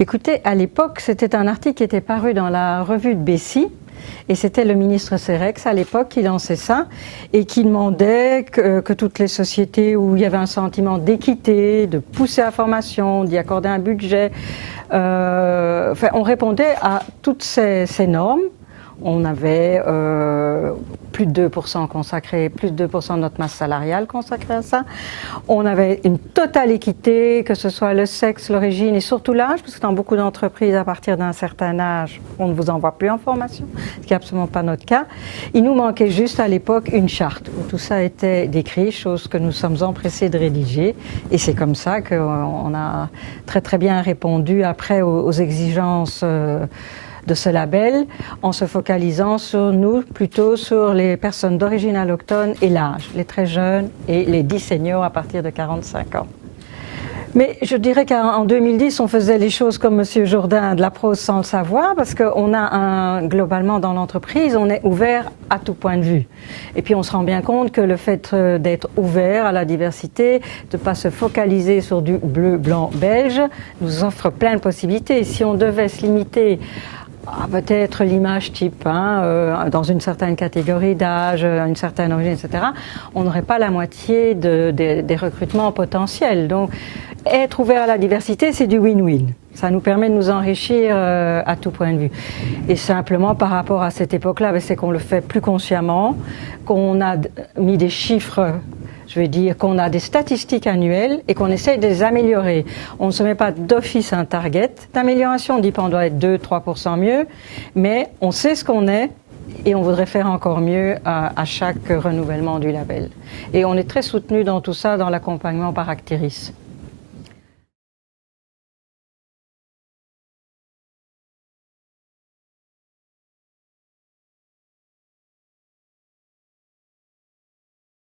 Écoutez, à l'époque, c'était un article qui était paru dans la revue de Bessy. Et c'était le ministre Sérex à l'époque qui lançait ça et qui demandait que toutes les sociétés où il y avait un sentiment d'équité, de pousser à la formation, d'y accorder un budget, on répondait à toutes ces normes. On avait plus de 2% consacré, plus de 2% de notre masse salariale consacrée à ça. On avait une totale équité, que ce soit le sexe, l'origine et surtout l'âge, parce que dans beaucoup d'entreprises, à partir d'un certain âge, on ne vous envoie plus en formation, ce qui n'est absolument pas notre cas. Il nous manquait juste à l'époque une charte où tout ça était décrit, chose que nous sommes empressés de rédiger. Et c'est comme ça qu'on a très très bien répondu après aux exigences de ce label, en se focalisant sur nous, plutôt sur les personnes d'origine allochtone et l'âge, les très jeunes et les dits seniors à partir de 45 ans. Mais je dirais qu'en 2010, on faisait les choses comme M. Jourdain de la prose sans le savoir, parce qu'on a globalement dans l'entreprise, on est ouvert à tout point de vue. Et puis on se rend bien compte que le fait d'être ouvert à la diversité, de ne pas se focaliser sur du bleu, blanc, belge, nous offre plein de possibilités. Si on devait se limiter peut-être l'image type, dans une certaine catégorie d'âge, une certaine origine, etc., on n'aurait pas la moitié des recrutements potentiels. Donc, être ouvert à la diversité, c'est du win-win. Ça nous permet de nous enrichir à tout point de vue. Et simplement, par rapport à cette époque-là, c'est qu'on le fait plus consciemment, qu'on a mis des chiffres. Je veux dire qu'on a des statistiques annuelles et qu'on essaye de les améliorer. On ne se met pas d'office un target d'amélioration, on dit pas on doit être 2-3% mieux, mais on sait ce qu'on est et on voudrait faire encore mieux à chaque renouvellement du label. Et on est très soutenu dans tout ça, dans l'accompagnement par Actiris.